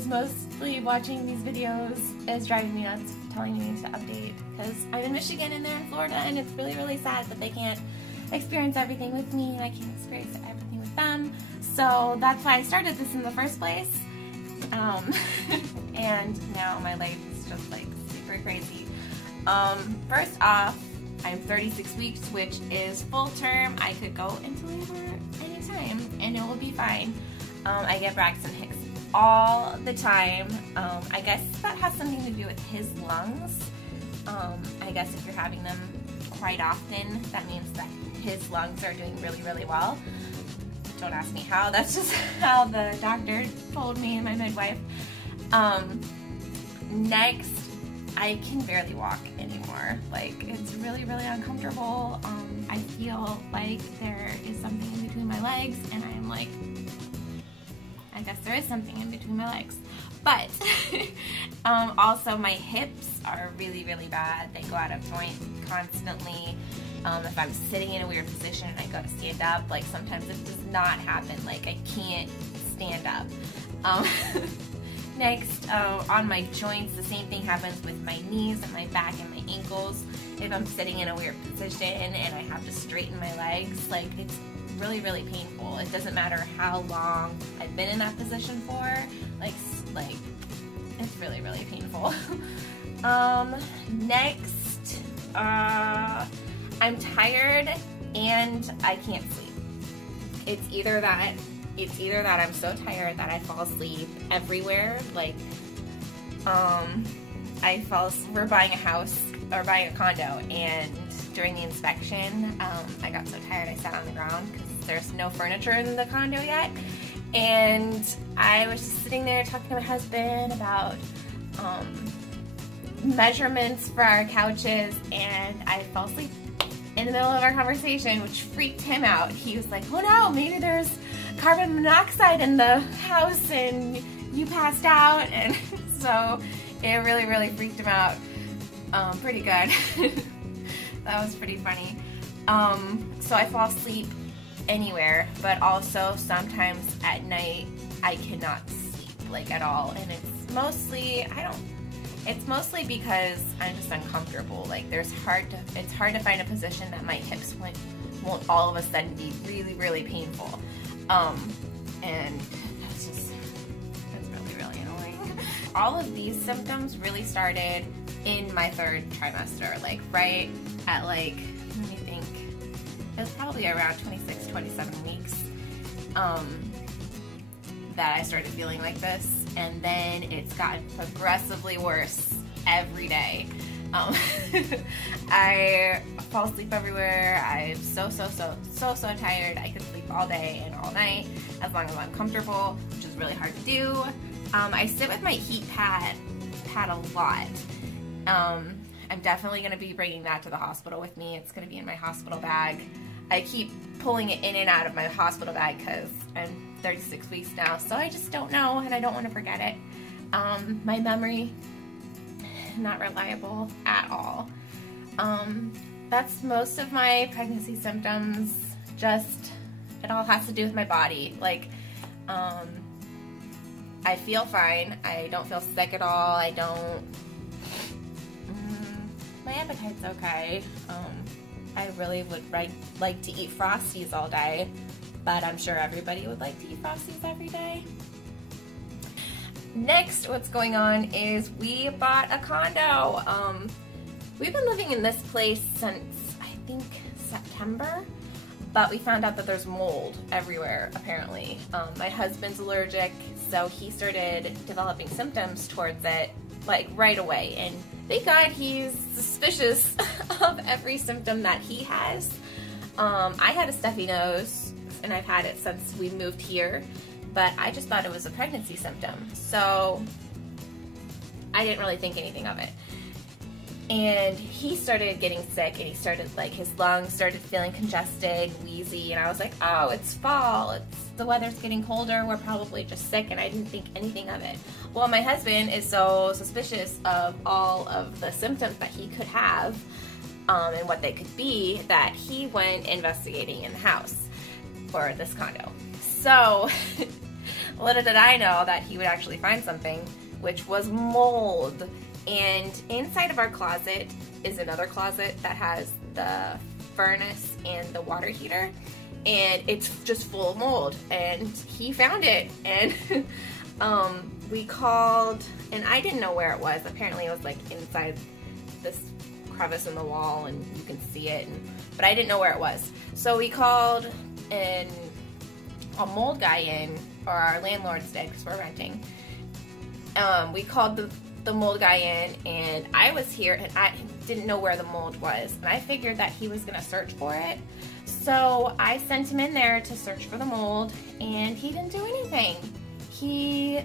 who's mostly watching these videos is driving me nuts, telling me to update, because I'm in Michigan and they're in Florida, and it's really, really sad that they can't experience everything with me and I can't experience everything with them. So that's why I started this in the first place. And now my life is just like super crazy. First off, I'm 36 weeks, which is full term. I could go into labor anytime and it will be fine. I get Braxton Hicks all the time. I guess that has something to do with his lungs. I guess if you're having them quite often, that means that his lungs are doing really, really well. Don't ask me how, that's just how the doctor told me and my midwife. Next, I can barely walk anymore. Like, it's really, really uncomfortable. I feel like there is something in between my legs, and I'm like, I guess there is something in between my legs. But also my hips are really, really bad. They go out of joint constantly. If I'm sitting in a weird position and I go to stand up, like sometimes it does not happen. Like I can't stand up. Next, on my joints, the same thing happens with my knees and my back and my ankles. If I'm sitting in a weird position and I have to straighten my legs, like it's really, really painful. It doesn't matter how long I've been in that position for, like it's really, really painful. Next, I'm tired and I can't sleep. It's either that I'm so tired that I fall asleep everywhere. Like, we're buying a house, or buying a condo, and during the inspection, I got so tired I sat on the ground because there's no furniture in the condo yet. And I was just sitting there talking to my husband about measurements for our couches, and I fell asleep in the middle of our conversation, which freaked him out. He was like, oh no, maybe there's carbon monoxide in the house and you passed out. And so it really, really freaked him out pretty good. That was pretty funny. So I fall asleep anywhere, but also sometimes at night I cannot sleep, like at all. And it's mostly, it's mostly because I'm just uncomfortable. Like it's hard to find a position that my hips won't all of a sudden be really, really painful. And that's really, really annoying. All of these symptoms really started in my third trimester, like right at like, let me think, it was probably around 26, 27 weeks that I started feeling like this. And then it's gotten progressively worse every day. I fall asleep everywhere. I'm so tired. I could sleep all day and all night as long as I'm comfortable, which is really hard to do. I sit with my heat pad a lot. I'm definitely going to be bringing that to the hospital with me. It's going to be in my hospital bag. I keep pulling it in and out of my hospital bag because I'm 36 weeks now, so I just don't know, and I don't want to forget it. My memory, not reliable at all. That's most of my pregnancy symptoms. Just, it all has to do with my body. Like, I feel fine. I don't feel sick at all. I don't, my appetite's okay. I really would like to eat Frosties all day, but I'm sure everybody would like to eat Frosties every day. Next, what's going on is we bought a condo. We've been living in this place since, I think, September, but we found out that there's mold everywhere, apparently. My husband's allergic, so he started developing symptoms towards it, like, right away, and thank God he's suspicious of every symptom that he has. I had a stuffy nose, and I've had it since we moved here, but I just thought it was a pregnancy symptom, so I didn't really think anything of it. And he started getting sick, and he started, like, his lungs started feeling congested, wheezy, and I was like, oh, it's fall, the weather's getting colder, we're probably just sick, and I didn't think anything of it. Well, my husband is so suspicious of all of the symptoms that he could have, and what they could be, that he went investigating in the house for this condo. So little did I know that he would actually find something, which was mold. And inside of our closet is another closet that has the furnace and the water heater, and it's just full of mold, and he found it. And we called, and I didn't know where it was. Apparently it was like inside this crevice in the wall, and you can see it, but I didn't know where it was. So we called a mold guy in, or our landlords did, because we're renting. We called the mold guy in, and I was here, and I didn't know where the mold was, and I figured that he was gonna search for it. So I sent him in there to search for the mold, and he didn't do anything. He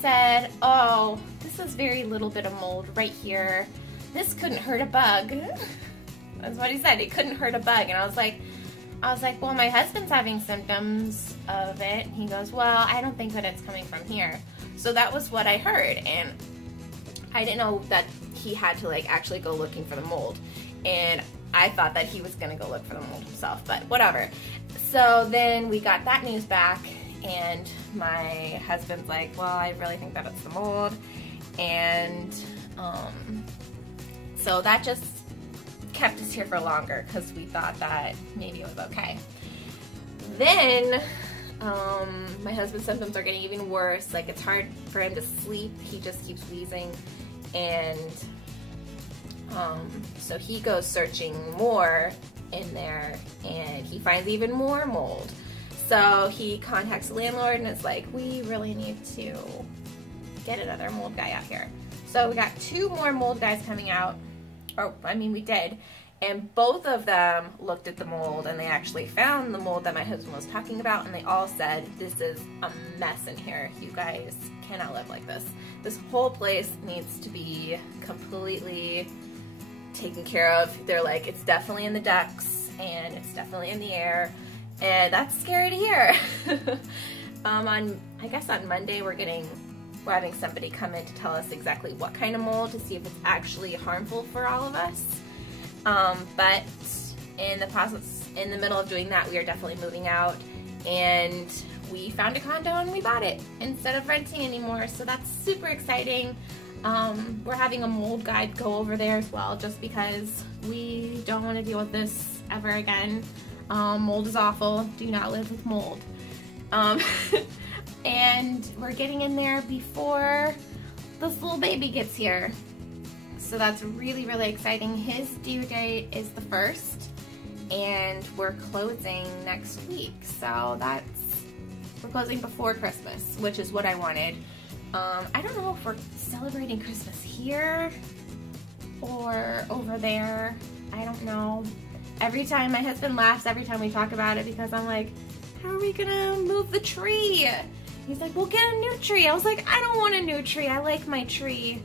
said, oh, this is very little bit of mold right here. This couldn't hurt a bug. That's what he said. It couldn't hurt a bug. And I was like, well, my husband's having symptoms of it. And he goes, well, I don't think that it's coming from here. So that was what I heard. And I didn't know that he had to like actually go looking for the mold. And I thought that he was gonna go look for the mold himself, but whatever. So then we got that news back, and my husband's like, well, I really think that it's the mold. And so that just kept us here for longer, because we thought that maybe it was okay. Then my husband's symptoms are getting even worse. Like, it's hard for him to sleep. He just keeps wheezing, and so he goes searching more in there, and he finds even more mold. So he contacts the landlord, and it's like, we really need to get another mold guy out here. So we got 2 more mold guys coming out. Or, I mean, we did. And both of them looked at the mold, and they actually found the mold that my husband was talking about, and they all said, this is a mess in here. You guys cannot live like this. This whole place needs to be completely taken care of. They're like, it's definitely in the ducts, and it's definitely in the air, and that's scary to hear. I guess on Monday we're having somebody come in to tell us exactly what kind of mold, to see if it's actually harmful for all of us. But in the middle of doing that, we are definitely moving out, and we found a condo and we bought it instead of renting anymore. So that's super exciting. We're having a mold guide go over there as well, just because we don't want to deal with this ever again. Mold is awful. Do not live with mold. And we're getting in there before this little baby gets here. So that's really, really exciting. His due date is the 1st, and we're closing next week. So we're closing before Christmas, which is what I wanted. I don't know if we're celebrating Christmas here or over there. I don't know. Every time, my husband laughs every time we talk about it, because I'm like, how are we gonna move the tree? He's like, well, get a new tree. I was like, I don't want a new tree. I like my tree.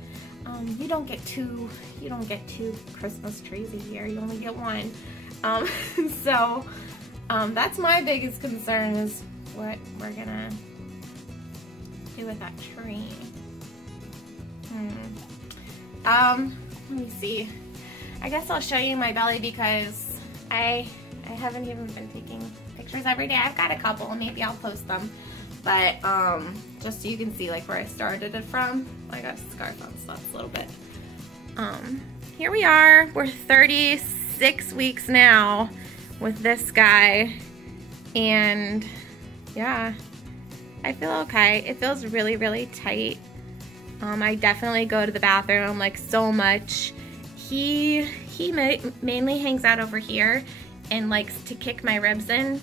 You don't get two Christmas trees a year. You only get one. So that's my biggest concern, is what we're gonna do with that tree. Let me see. I guess I'll show you my belly, because I haven't even been taking pictures every day. I've got a couple, maybe I'll post them. But just so you can see like where I started it from. I got a scarf on, so that's a little bit. Here we are. We're 36 weeks now with this guy, and yeah, I feel okay. It feels really, really tight. I definitely go to the bathroom like so much. He mainly hangs out over here and likes to kick my ribs in,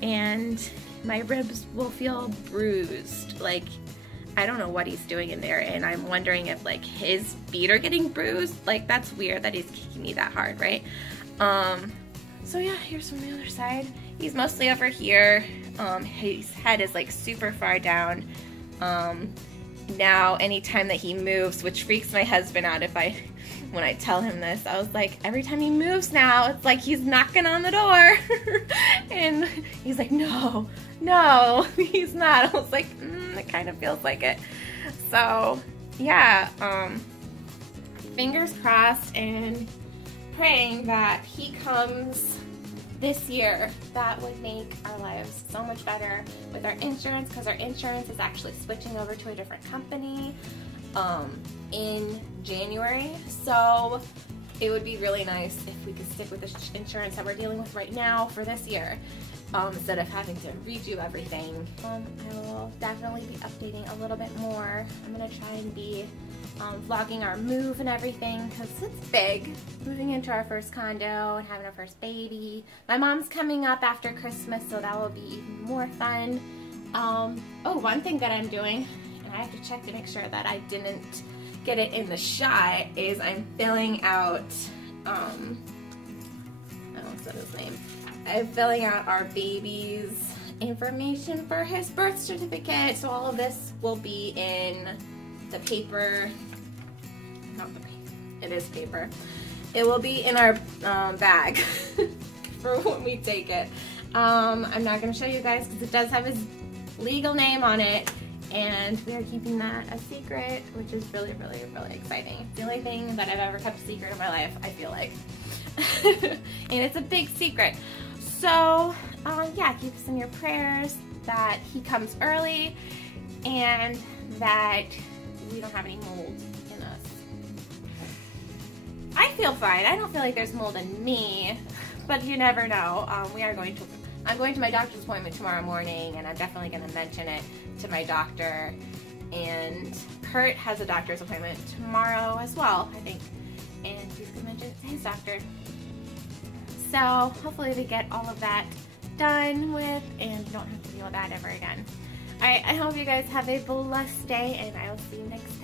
and my ribs will feel bruised. Like, I don't know what he's doing in there, and I'm wondering if like his feet are getting bruised. Like, that's weird that he's kicking me that hard, right? So yeah, here's from the other side. He's mostly over here. His head is like super far down. Now anytime that he moves, which freaks my husband out when I tell him this, I was like, every time he moves now, it's like he's knocking on the door. And he's like, no, he's not. I was like, it kind of feels like it. So yeah, fingers crossed and praying that he comes this year, that would make our lives so much better with our insurance, because our insurance is actually switching over to a different company in January. So it would be really nice if we could stick with the insurance that we're dealing with right now for this year, instead of having to redo everything. I will definitely be updating a little bit more. I'm gonna try and be vlogging our move and everything, because it's big. Moving into our first condo and having our first baby. My mom's coming up after Christmas, so that will be even more fun. Oh, one thing that I'm doing, and I have to check to make sure that I didn't get it in the shot, is I'm filling out, I almost said his name. I'm filling out our baby's information for his birth certificate. So all of this will be in the paper, not the paper, it is paper. It will be in our bag for when we take it. I'm not going to show you guys because it does have his legal name on it, and we are keeping that a secret, which is really, really, really exciting. It's the only thing that I've ever kept a secret in my life, I feel like. And it's a big secret. So, yeah, keep us in your prayers that he comes early and that we don't have any mold in us. I feel fine. I don't feel like there's mold in me, but you never know. I'm going to my doctor's appointment tomorrow morning, and I'm definitely going to mention it to my doctor. And Kurt has a doctor's appointment tomorrow as well, I think, and he's going to mention it to his doctor. So hopefully we get all of that done with, and you don't have to deal with that ever again. Alright, I hope you guys have a blessed day, and I will see you next time.